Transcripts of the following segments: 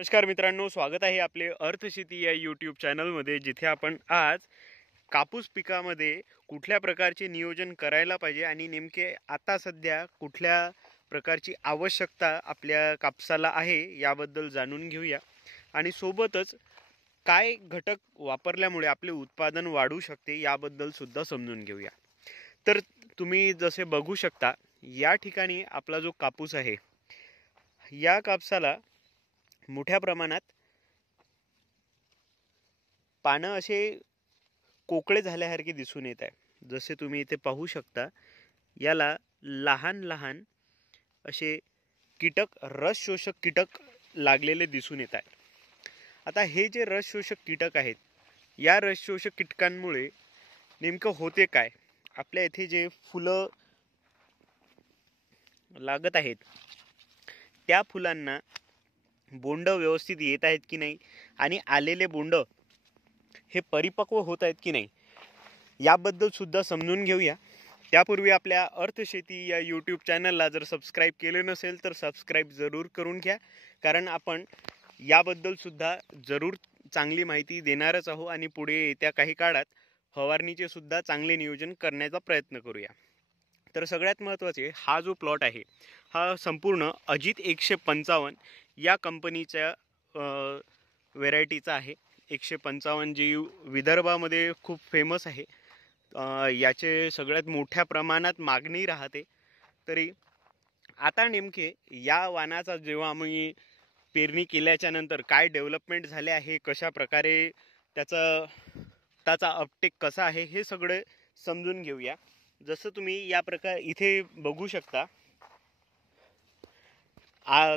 नमस्कार मित्रांनो, स्वागत आहे आपले अर्थशेती या यूट्यूब चॅनलमध्ये, जिथे आपण आज कापूस पिकामध्ये कुठल्या प्रकारचे नियोजन करायला पाहिजे आणि नेमके आता सध्या कुठल्या प्रकारची आवश्यकता आपल्या कापसाला आहे याबद्दल जाणून घेऊया. आणि सोबतच काय घटक वापरल्यामुळे आपले उत्पादन वाढू शकते याबद्दल सुद्धा समजून घेऊया. तर तुम्ही जसे बघू शकता, या ठिकाणी आपला जो कापूस आहे, या कापसाला मोठ्या प्रमाणात पानं असे कोकळे झाल्यासारखे दिसून येत आहे. जसे तुम्ही इथे पाहू शकता, याला लहान लहान असे कीटक, रस शोषक कीटक लागलेले दिसून येत आहेत. आता हे जे रस शोषक कीटक आहेत, या रस शोषक कीटकांमुळे नेमकं होते काय? आपल्या इथे जे फुलं लागत आहेत, त्या फुलांना बोंड व्यवस्थित येत आहेत की नाही, आणि आलेले बोंड हे परिपक्व होत आहेत की नाही, याबद्दल सुद्धा समजून घेऊया. त्यापूर्वी आपल्या अर्थशेती या यूट्यूब चॅनलला जर सबस्क्राईब केले नसेल तर सबस्क्राईब जरूर करून घ्या, कारण आपण याबद्दल सुद्धा जरूर चांगली माहिती देणारच आहोत आणि पुढे येत्या काही काळात फवारणीचे सुद्धा चांगले नियोजन करण्याचा प्रयत्न करूया. तर सगळ्यात महत्त्वाचे, हा जो प्लॉट आहे हा संपूर्ण अजित 155 या कंपनीच्या व्हेरायटीचा आहे. 155 जी विदर्भामध्ये खूप फेमस आहे. याचे सगळ्यात मोठ्या प्रमाणात मागणी राहते. तरी आता नेमके या वाणाचा जेव्हा आम्ही पेरणी केल्याच्या नंतर काय डेव्हलपमेंट झाले आहे, कशा प्रकारे त्याचा अपटेक कसा आहे, हे सगळे समजून घेऊया. जसं तुम्ही या प्रकारे इथे बघू शकता,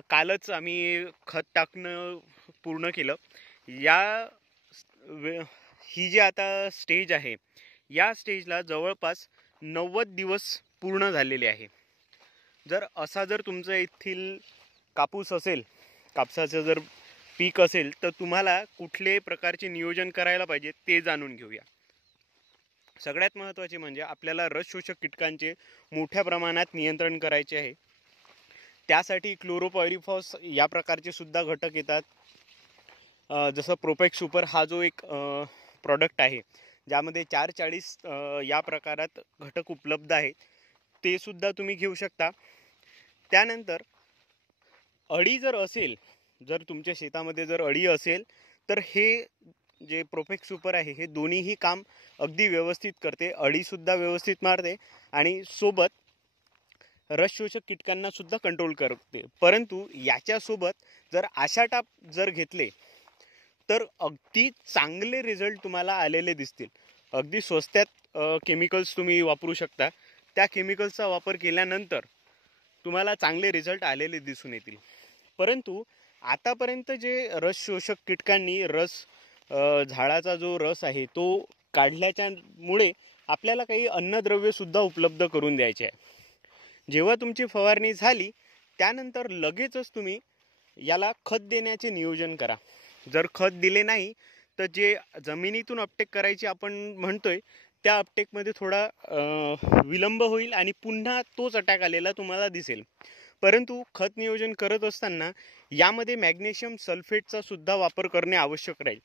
कालच आम्ही खत टाकणं पूर्ण केलं. ही जी आता स्टेज आहे, या स्टेजला जवळपास 90 दिवस पूर्ण झालेले आहे. जर तुमचं येथील कापूस असेल, कापसाचं जर पीक असेल, तर तुम्हाला कुठले प्रकारचे नियोजन करायला पाहिजे ते जाणून घेऊया. सगळ्यात महत्त्वाचे म्हणजे आपल्याला रस शोषक कीटकांचे मोठ्या प्रमाणात नियंत्रण करायचे आहे. त्यासाठी क्लोरोपायरिफॉस या प्रकारचे सुद्धा घटक येतात. जसं प्रोपेक्स सुपर हा जो एक प्रॉडक्ट आहे, ज्यामध्ये 440 या प्रकारात घटक उपलब्ध आहेत, ते सुद्धा तुम्ही घेऊ शकता. त्यानंतर अळी जर असेल, जर तुमच्या शेतामध्ये जर अळी असेल, तर हे जे प्रोपेक्स सुपर आहे हे दोन्हीही काम अगदी व्यवस्थित करते. अळीसुद्धा व्यवस्थित मारते आणि सोबत रस शोषक कीटकांना सुद्धा कंट्रोल करते. परंतु याच्यासोबत जर आशाटाप जर घेतले तर अगदी चांगले रिझल्ट तुम्हाला आलेले दिसतील. अगदी स्वस्त्यात केमिकल्स तुम्ही वापरू शकता. त्या केमिकल्सचा वापर केल्यानंतर तुम्हाला चांगले रिझल्ट आलेले दिसून येतील. परंतु आतापर्यंत जे रस शोषक कीटकांनी झाडाचा जो रस आहे तो काढल्याच्या मुळे आपल्याला काही अन्नद्रव्य सुद्धा उपलब्ध करून द्यायचे आहे. जेव्हा तुमची फवारणी झाली त्यानंतर लगेचच तुम्ही याला खत देण्याचे नियोजन करा. जर खत दिले नाही तर जे जमिनीतून अपटेक करायची आपण म्हणतोय, त्या अपटेकमध्ये थोडा विलंब होईल आणि पुन्हा तोच अटॅक आलेला तुम्हाला दिसेल. परंतु खत नियोजन करत असताना यामध्ये मॅग्नेशियम सल्फेटचा सुद्धा वापर करणे आवश्यक राहील.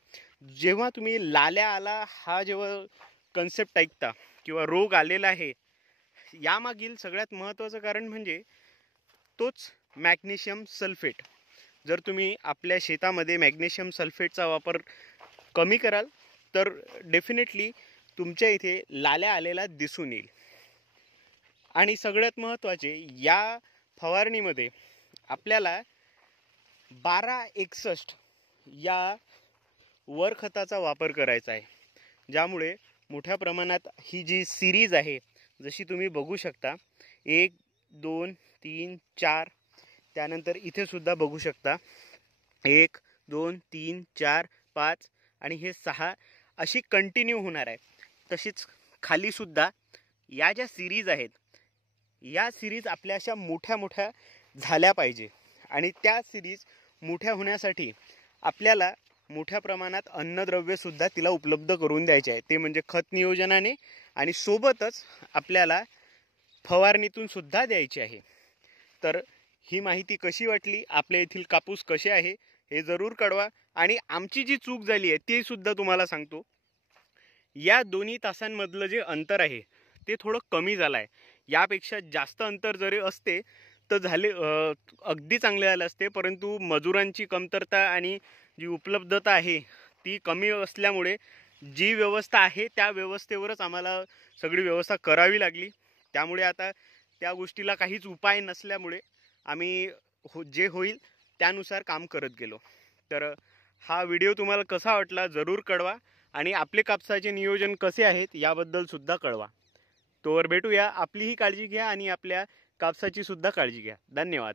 जेव्हा तुम्ही लाल्या आला हा जेव्हा कन्सेप्ट ऐकता किंवा रोग आलेला आहे, यामागील सगळ्यात महत्त्वाचं कारण म्हणजे तोच मॅग्नेशियम सल्फेट. जर तुम्ही आपल्या शेतामध्ये मॅग्नेशियम सल्फेटचा वापर कमी कराल तर डेफिनेटली तुमच्या इथे लाल्या आलेला दिसून येईल. आणि सगळ्यात महत्त्वाचे, या फवारणीमध्ये आपल्याला 1261 या वर खताचा वापर करायचा आहे, ज्यामुळे मोठ्या प्रमाणात ही जी सिरीज आहे, जशी तुम्ही बघू शकता 1 2 3 4, त्यानंतर इथे सुद्धा बघू शकता 1 2 3 4 5 आणि हे 6 अशी कंटिन्यू होणार आहे. तशीच खाली सुद्धा या ज्या सिरीज आहेत, या सिरीज आपल्या अशा मोठ्या मोठ्या झाल्या पाहिजे. आणि त्या सिरीज मोठ्या होण्यासाठी आपल्याला मोठ्या प्रमाणात अन्नद्रव्य सुद्धा तिला उपलब्ध करून द्यायचे आहे, ते म्हणजे खत नियोजनाने, आणि सोबतच आपल्याला फवारणीतून सुद्धा द्यायची आहे. तर ही माहिती कशी वाटली, आपल्या येथील कापूस कसे आहे हे जरूर कळवा. आणि आमची जी चूक झाली आहे ती सुद्धा तुम्हाला सांगतो. या 2 तासांमधलं जे अंतर आहे ते थोडं कमी झालं आहे. यापेक्षा जास्त अंतर जरी असते तर अगदी चांगले झाले असते, परंतु मजुरांची कमतरता आणि जी उपलब्धता आहे ती कमी असल्यामुळे जी व्यवस्था आहे त्या व्यवस्थेवरच आम्हाला सगळी व्यवस्था करावी लागली. त्यामुळे आता त्या गोष्टीला काहीच उपाय नसल्यामुळे आम्ही जे होईल त्यानुसार काम करत गेलो. तर हा व्हिडिओ तुम्हाला कसा वाटला जरूर कळवा आणि आपले कापसाचे नियोजन कसे आहेत याबद्दल सुद्धा कळवा. तोवर भेटूया. आपलीही काळजी घ्या आणि आपल्या कापसाची सुद्धा काळजी घ्या. धन्यवाद.